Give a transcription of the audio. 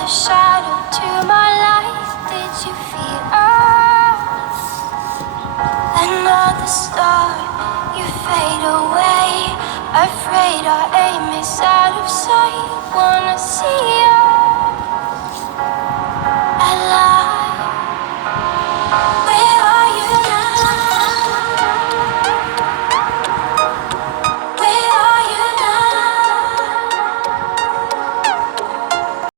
another shadow to my light. Did you feel us? Another star, you fade away. Afraid our aim is out of sight. Wanna see you